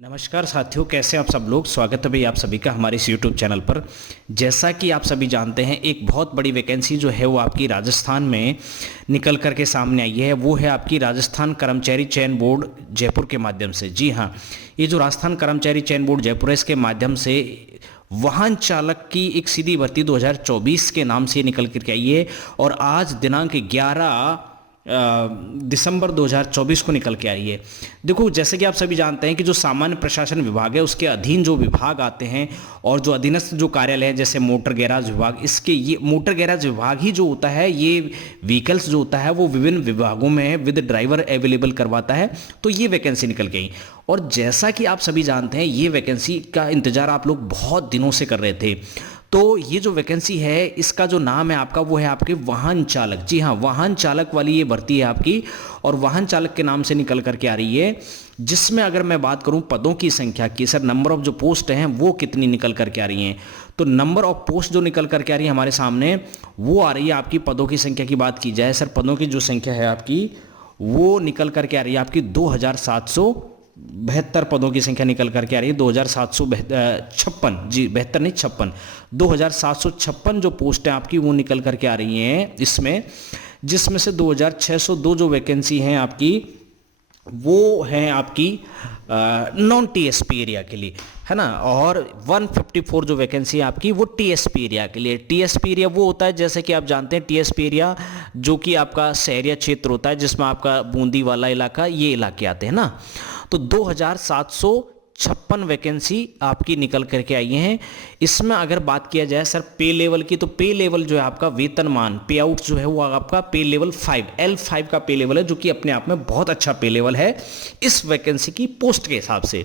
नमस्कार साथियों, कैसे आप सब लोग। स्वागत है भाई आप सभी का हमारे इस YouTube चैनल पर। जैसा कि आप सभी जानते हैं, एक बहुत बड़ी वैकेंसी जो है वो आपकी राजस्थान में निकल कर के सामने आई है। वो है आपकी राजस्थान कर्मचारी चयन बोर्ड जयपुर के माध्यम से। जी हाँ, ये जो राजस्थान कर्मचारी चयन बोर्ड जयपुर है, इसके माध्यम से वाहन चालक की एक सीधी भर्ती 2024 के नाम से निकल करके आई है और आज दिनांक 11 दिसंबर 2024 को निकल के आई है। देखो, जैसे कि आप सभी जानते हैं कि जो सामान्य प्रशासन विभाग है उसके अधीन जो विभाग आते हैं और जो अधीनस्थ जो कार्यालय हैं, जैसे मोटर गैराज विभाग, इसके ये मोटर गैराज विभाग ही जो होता है, ये व्हीकल्स जो होता है वो विभिन्न विभागों में विद ड्राइवर अवेलेबल करवाता है। तो ये वैकेंसी निकल गई और जैसा कि आप सभी जानते हैं, ये वैकेंसी का इंतजार आप लोग बहुत दिनों से कर रहे थे। तो ये जो वैकेंसी है, इसका जो नाम है आपका, वो है आपके वाहन चालक। जी हाँ, वाहन चालक वाली ये भर्ती है आपकी और वाहन चालक के नाम से निकल करके आ रही है। जिसमें अगर मैं बात करूं पदों की संख्या की, सर नंबर ऑफ जो पोस्ट हैं वो कितनी निकल करके आ रही हैं, तो नंबर ऑफ पोस्ट जो निकल करके आ रही है हमारे सामने, वो आ रही है आपकी। पदों की संख्या की बात की जाए सर, पदों की जो संख्या है आपकी वो निकल करके आ रही है आपकी 2772 पदों की संख्या निकल करके आ रही है। 2756, जी 72 नहीं 56, 2756 जो पोस्ट है आपकी वो निकल करके आ रही हैं इसमें। जिसमें से 2602 जो वैकेंसी हैं आपकी वो हैं आपकी नॉन टीएसपी एरिया के लिए, है ना। और 154 जो वैकेंसी है आपकी वो टीएसपी एरिया के लिए। टीएसपी एरिया वो होता है, जैसे कि आप जानते हैं, टीएसपी एरिया जो कि आपका शहरिया क्षेत्र होता है, जिसमें आपका बूंदी वाला इलाका, ये इलाके आते हैं ना। तो 2756 वैकेंसी आपकी निकल करके आई हैं। इसमें अगर बात किया जाए सर पे लेवल की, तो पे लेवल जो है आपका वेतनमान पे आउट जो है वो आपका पे लेवल 5 L5 का पे लेवल है, जो कि अपने आप में बहुत अच्छा पे लेवल है इस वैकेंसी की पोस्ट के हिसाब से।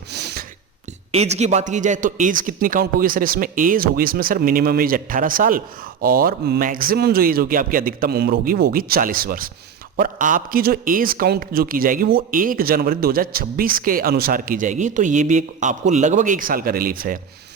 एज की बात की जाए तो एज कितनी काउंट होगी सर इसमें? एज होगी इसमें सर मिनिमम एज 18 साल और मैक्सिमम जो एज होगी आपकी, अधिकतम उम्र होगी वो होगी 40 वर्ष। और आपकी जो एज काउंट जो की जाएगी वो 1 जनवरी 2026 के अनुसार की जाएगी। तो ये भी एक आपको लगभग 1 साल का रिलीफ है।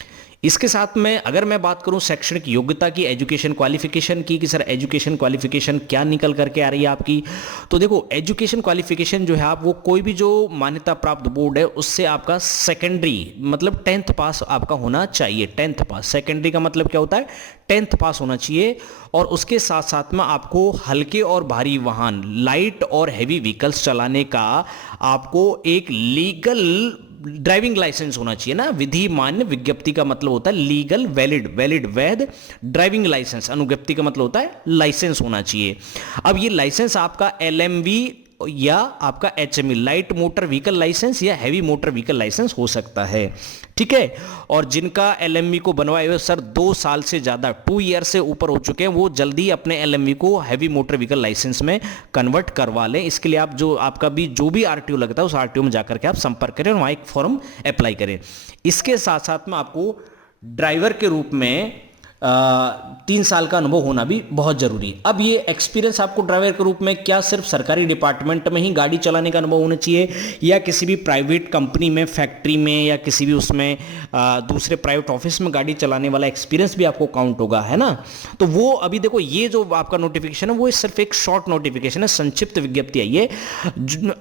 इसके साथ में अगर मैं बात करूं शैक्षणिक योग्यता की, एजुकेशन क्वालिफिकेशन की, कि सर एजुकेशन क्वालिफिकेशन क्या निकल करके आ रही है आपकी, तो देखो एजुकेशन क्वालिफिकेशन जो है आप वो कोई भी जो मान्यता प्राप्त बोर्ड है उससे आपका सेकेंडरी मतलब 10th पास आपका होना चाहिए। 10th पास, सेकेंडरी का मतलब क्या होता है? 10th पास होना चाहिए। और उसके साथ साथ में आपको हल्के और भारी वाहन, लाइट और हैवी व्हीकल्स चलाने का आपको एक लीगल ड्राइविंग लाइसेंस होना चाहिए ना। विधि मान्य विज्ञप्ति का मतलब होता है लीगल वैलिड वैध ड्राइविंग लाइसेंस। अनुज्ञप्ति का मतलब होता है लाइसेंस होना चाहिए। अब ये लाइसेंस आपका LMV या आपका HME light motor vehicle licence या हैवी मोटर व्हीकल लाइसेंस हो सकता है, ठीक है। और जिनका LMV को बनवाए हुए सर 2 साल से ज्यादा 2 ईयर से ऊपर हो चुके हैं, वो जल्दी अपने LMV को हैवी मोटर व्हीकल लाइसेंस में कन्वर्ट करवा लें। इसके लिए आप जो आपका भी जो भी RTO लगता है उस RTO में जाकर के आप संपर्क करें और वहां एक फॉर्म अप्लाई करें। इसके साथ साथ में आपको ड्राइवर के रूप में 3 साल का अनुभव होना भी बहुत जरूरी है। अब ये एक्सपीरियंस आपको ड्राइवर के रूप में क्या सिर्फ सरकारी डिपार्टमेंट में ही गाड़ी चलाने का अनुभव होना चाहिए, या किसी भी प्राइवेट कंपनी में, फैक्ट्री में, या किसी भी उसमें दूसरे प्राइवेट ऑफिस में गाड़ी चलाने वाला एक्सपीरियंस भी आपको काउंट होगा, है ना। तो वो अभी देखो, ये जो आपका नोटिफिकेशन है वो सिर्फ एक शॉर्ट नोटिफिकेशन है, संक्षिप्त विज्ञप्ति आई है।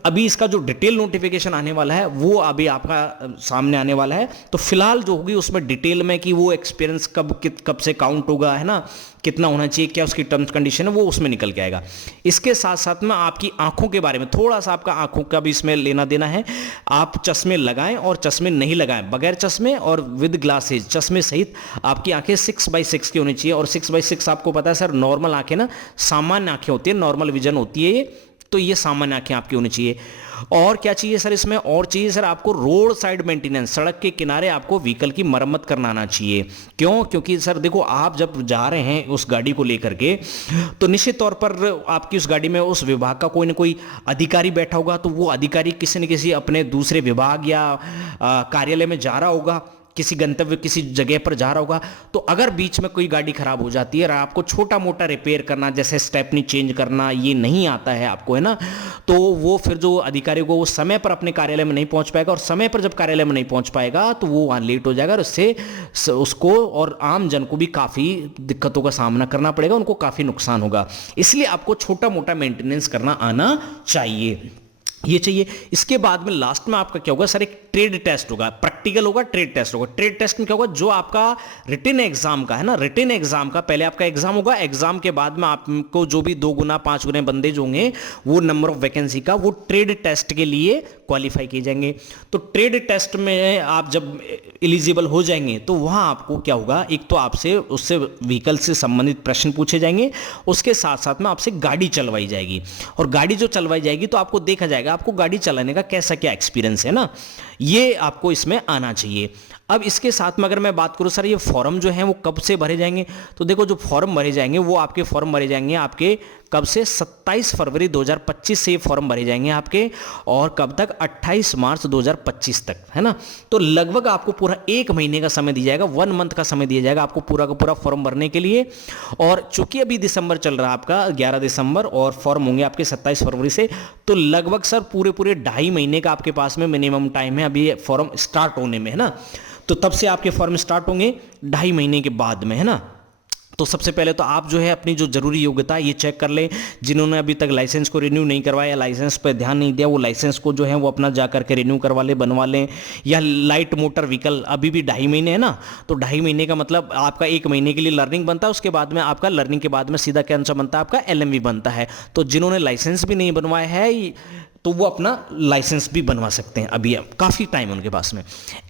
अभी इसका जो डिटेल नोटिफिकेशन आने वाला है वो अभी आपका सामने आने वाला है। तो फिलहाल जो होगी उसमें डिटेल में कि वो एक्सपीरियंस कब से काउंट होगा, है ना, कितना होना चाहिए, क्या उसकी टर्म्स कंडीशन है, वो उसमें निकल के आएगा। इसके साथ साथ में आपकी आंखों के बारे में थोड़ा सा, आपका आंखों का भी इसमें लेना देना है। आप चश्मे लगाएं और चश्मे नहीं लगाएं, बगैर चश्मे और विद ग्लासेज, चश्मे सहित आपकी आंखें 6/6 की होनी चाहिए। और 6/6 आपको पता है सर, नॉर्मल आंखें ना, सामान्य आंखें होती है, नॉर्मल विजन होती है ये, तो ये सामान्य आंखें आपकी होनी चाहिए। और क्या चाहिए सर इसमें? और चाहिए सर आपको रोड साइड मेंटेनेंस, सड़क के किनारे आपको व्हीकल की मरम्मत करना आना चाहिए। क्यों? क्योंकि सर देखो, आप जब जा रहे हैं उस गाड़ी को लेकर के, तो निश्चित तौर पर आपकी उस गाड़ी में उस विभाग का कोई ना कोई अधिकारी बैठा होगा, तो वो अधिकारी किसी न किसी अपने दूसरे विभाग या कार्यालय में जा रहा होगा, किसी गंतव्य, किसी जगह पर जा रहा होगा। तो अगर बीच में कोई गाड़ी खराब हो जाती है और आपको छोटा मोटा रिपेयर करना, जैसे स्टेपनी चेंज करना, ये नहीं आता है आपको, है ना, तो वो फिर जो अधिकारी को वो समय पर अपने कार्यालय में नहीं पहुंच पाएगा, और समय पर जब कार्यालय में नहीं पहुंच पाएगा तो वो वहां लेट हो जाएगा, और इससे उसको और आम जन को भी काफी दिक्कतों का सामना करना पड़ेगा, उनको काफी नुकसान होगा। इसलिए आपको छोटा मोटा मेंटेनेंस करना आना चाहिए। ये चाहिए। इसके बाद में लास्ट में आपका क्या होगा सर, एक ट्रेड टेस्ट होगा, प्रैक्टिकल होगा, ट्रेड टेस्ट होगा। ट्रेड टेस्ट में क्या होगा, जो आपका रिटन एग्जाम का है ना, रिटन एग्जाम का पहले आपका एग्जाम होगा, एग्जाम के बाद में आपको जो भी 2 गुना 5 गुना बंदे जो होंगे वो नंबर ऑफ वैकेंसी का, वो ट्रेड टेस्ट के लिए क्वालिफाई किए जाएंगे। तो ट्रेड टेस्ट में आप जब एलिजिबल हो जाएंगे तो वहां आपको क्या होगा, एक तो आपसे उससे व्हीकल से संबंधित प्रश्न पूछे जाएंगे, उसके साथ साथ में आपसे गाड़ी चलवाई जाएगी, और गाड़ी जो चलवाई जाएगी तो आपको देखा जाएगा आपको गाड़ी चलाने का कैसा क्या एक्सपीरियंस है ना, ये आपको इसमें आना चाहिए। अब इसके साथ में अगर मैं बात करूं सर, ये फॉर्म जो है वो कब से भरे जाएंगे, तो देखो जो फॉर्म भरे जाएंगे वो आपके फॉर्म भरे जाएंगे आपके कब से, 27 फरवरी 2025 से ये फॉर्म भरे जाएंगे आपके, और कब तक, 28 मार्च 2025 तक, है ना। तो लगभग आपको पूरा 1 महीने का समय दिया जाएगा, 1 मंथ का समय दिया जाएगा आपको पूरा का पूरा फॉर्म भरने के लिए। और चूंकि अभी दिसंबर चल रहा है आपका, 11 दिसंबर, और फॉर्म होंगे आपके 27 फरवरी से, तो लगभग सर पूरे 2.5 महीने का आपके पास में मिनिमम टाइम है अभी फॉर्म स्टार्ट होने में, है ना। तो तब से आपके फॉर्म स्टार्ट होंगे 2.5 महीने के बाद में, है ना। तो सबसे पहले तो आप जो है अपनी जो जरूरी योग्यता ये चेक कर लें। जिन्होंने अभी तक लाइसेंस को रिन्यू नहीं करवाया, लाइसेंस पर ध्यान नहीं दिया, वो लाइसेंस को जो है वो अपना जा करके रिन्यू करवा लें, बनवा लें। या लाइट मोटर व्हीकल, अभी भी 2.5 महीने है ना, तो 2.5 महीने का मतलब आपका 1 महीने के लिए लर्निंग बनता है, उसके बाद में आपका लर्निंग के बाद में सीधा क्या बनता है, आपका LMV बनता है। तो जिन्होंने लाइसेंस भी नहीं बनवाया है तो वो अपना लाइसेंस भी बनवा सकते हैं, अभी काफ़ी टाइम है उनके पास में।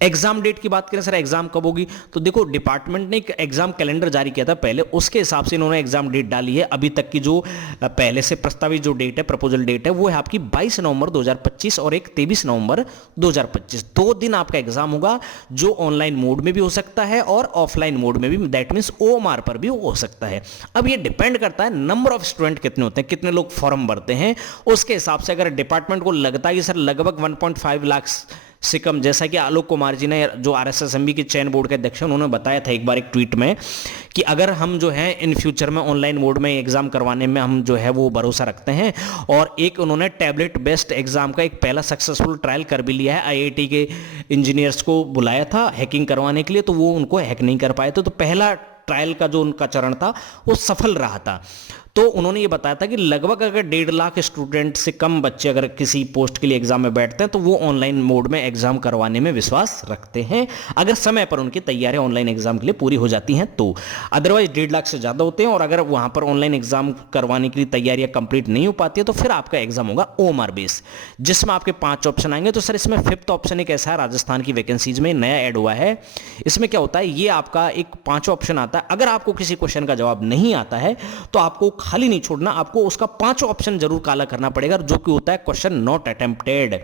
एग्जाम डेट की बात करें सर, एग्जाम कब होगी, तो देखो डिपार्टमेंट ने एक एग्जाम कैलेंडर जारी किया था पहले, उसके हिसाब से इन्होंने एग्जाम डेट डाली है। अभी तक की जो पहले से प्रस्तावित जो डेट है, प्रपोजल डेट है, वो है आपकी 22 नवंबर 2025 और एक 23 नवंबर 2025। 2 दिन आपका एग्जाम होगा, जो ऑनलाइन मोड में भी हो सकता है और ऑफलाइन मोड में भी, दैट मीन्स OMR पर भी हो सकता है। अब ये डिपेंड करता है नंबर ऑफ स्टूडेंट कितने होते हैं, कितने लोग फॉर्म भरते हैं, उसके हिसाब से। अगर डिपार्टमेंट को लगता है कि सर लगभग 1.5 लाख से कम, जैसा कि आलोक कुमार जी ने, जो RSSMB के चयन बोर्ड के अध्यक्ष, उन्होंने बताया था एक बार एक ट्वीट में कि अगर हम जो है इन फ्यूचर में ऑनलाइन मोड में एग्जाम करवाने में हम जो है वो भरोसा रखते हैं। और एक उन्होंने टैबलेट बेस्ड एग्जाम का एक पहला सक्सेसफुल ट्रायल कर भी लिया है। IIT के इंजीनियर्स को बुलाया था हैकिंग करवाने के लिए, तो वो उनको हैक नहीं कर पाए थे। तो पहला ट्रायल का जो उनका चरण था वो सफल रहा था। तो उन्होंने ये बताया था कि लगभग अगर 1.5 लाख स्टूडेंट से कम बच्चे अगर किसी पोस्ट के लिए एग्जाम में बैठते हैं तो वो ऑनलाइन मोड में एग्जाम करवाने में विश्वास रखते हैं, अगर समय पर उनकी तैयारियां ऑनलाइन एग्जाम के लिए पूरी हो जाती हैं तो। अदरवाइज 1.5 लाख से ज़्यादा होते हैं, और अगर वहां पर ऑनलाइन एग्जाम करवाने के लिए तैयारियां कंप्लीट नहीं हो पाती है तो फिर आपका एग्जाम होगा OMR बेस, जिसमें आपके 5 ऑप्शन आएंगे। तो सर इसमें 5th ऑप्शन एक ऐसा है, राजस्थान की वैकेंसीज में नया ऐड हुआ है। इसमें क्या होता है, ये आपका एक 5वां ऑप्शन आता है। अगर आपको किसी क्वेश्चन का जवाब नहीं आता है तो आपको खाली नहीं छोड़ना, आपको उसका 5वां ऑप्शन जरूर काला करना पड़ेगा, जो कि होता है question not attempted,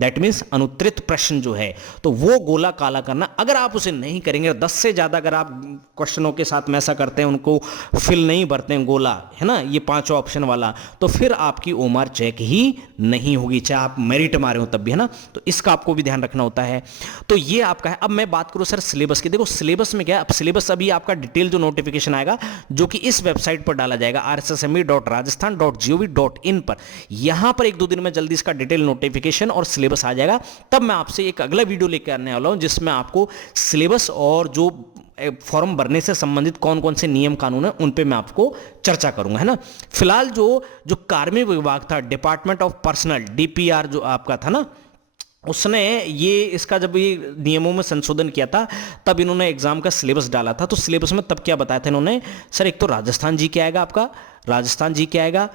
that means अनुत्तरित प्रश्न जो है, तो वो गोला काला करना। अगर आप उसे नहीं करेंगे, 10 से ज्यादा अगर आप क्वेश्चनों के साथ में ऐसा करते हैं, उनको फिल नहीं भरते हैं गोला, है ना, ये 5वां ऑप्शन वाला, तो फिर आपकी OMR चेक ही नहीं होगी, चाहे आप मेरिट मारे हो तब भी, है ना। तो इसका आपको भी ध्यान रखना होता है। तो ये आपका है। अब मैं बात करूं सर सिलेबस की। देखो सिलेबस में क्या है, अब सिलेबस अभी आपका डिटेल जो नोटिफिकेशन आएगा, जो कि इस वेबसाइट पर डाला जाएगा, rssme.rajasthan.gov.in पर। यहां पर 1-2 दिन में जल्दी इसका डिटेल नोटिफिकेशन और सिलेबस आ जाएगा। तब मैं आपसे एक अगला वीडियो लेकर आने वाला हूं, जिसमें आपको सिलेबस और जो फॉर्म भरने से संबंधित कौन कौन से नियम कानून है उन पे मैं आपको चर्चा करूंगा, है ना। फिलहाल जो कार्मिक विभाग था, डिपार्टमेंट ऑफ पर्सनल, DPR जो आपका था ना, उसने ये इसका जब ये नियमों में संशोधन किया था तब इन्होंने एग्जाम का सिलेबस डाला था। तो सिलेबस में तब क्या बताया था इन्होंने, सर एक तो राजस्थान जी के आएगा, आपका राजस्थान जी के आएगा,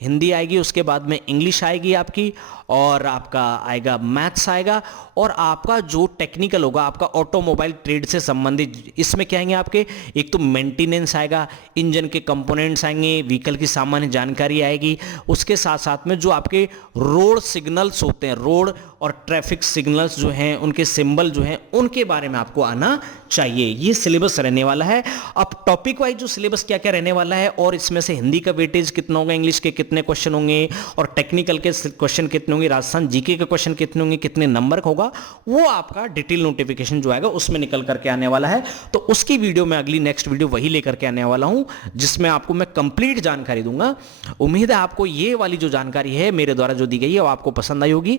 हिंदी आएगी, उसके बाद में इंग्लिश आएगी आपकी, और आपका आएगा मैथ्स आएगा, और आपका जो टेक्निकल होगा आपका ऑटोमोबाइल ट्रेड से संबंधित, इसमें क्या आएंगे आपके, एक तो मेंटेनेंस आएगा, इंजन के कंपोनेंट्स आएंगे, व्हीकल की सामान्य जानकारी आएगी, उसके साथ साथ में जो आपके रोड सिग्नल्स होते हैं, रोड और ट्रैफिक सिग्नल्स जो हैं, उनके सिंबल जो हैं, उनके बारे में आपको आना चाहिए। ये सिलेबस रहने वाला है। अब टॉपिक वाइज जो सिलेबस क्या क्या रहने वाला है, और इसमें से हिंदी का वेटेज कितना होगा, इंग्लिश के कितने क्वेश्चन होंगे, और टेक्निकल के क्वेश्चन कितने होंगे, राजस्थान जीके के क्वेश्चन कितने होंगे, कितने नंबर का होगा, वो आपका डिटेल नोटिफिकेशन जो आएगा उसमें निकल करके आने वाला है। तो उसकी वीडियो में अगली नेक्स्ट वीडियो वही लेकर के आने वाला हूं, जिसमें आपको मैं कंप्लीट जानकारी दूंगा। उम्मीद है आपको ये वाली जो जानकारी है मेरे द्वारा जो दी गई है वो आपको पसंद आई होगी।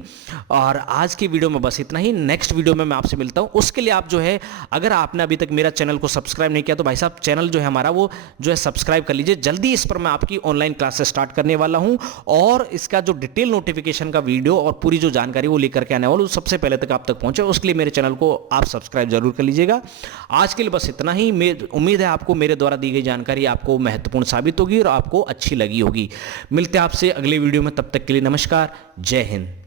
और आज की वीडियो में बस इतना ही। नेक्स्ट वीडियो में मैं आपसे मिलता हूं। उसके लिए आप जो है, अगर आपने अभी तक मेरा चैनल को सब्सक्राइब नहीं किया तो भाई साहब चैनल जो है हमारा वो जो है सब्सक्राइब कर लीजिए। जल्दी इस पर मैं आपकी ऑनलाइन क्लासेस स्टार्ट करने वाला हूं और इसका जो डिटेल नोटिफिकेशन का वीडियो और पूरी जो जानकारी वो लेकर के आने वाला हूं, सबसे पहले तक आप तक पहुंचे उसके लिए मेरे चैनल को आप सब्सक्राइब जरूर कर लीजिएगा। आज के लिए बस इतना ही। उम्मीद है आपको मेरे द्वारा दी गई जानकारी आपको महत्वपूर्ण साबित होगी और आपको अच्छी लगी होगी। मिलते हैं आपसे अगले वीडियो में, तब तक के लिए नमस्कार, जय हिंद।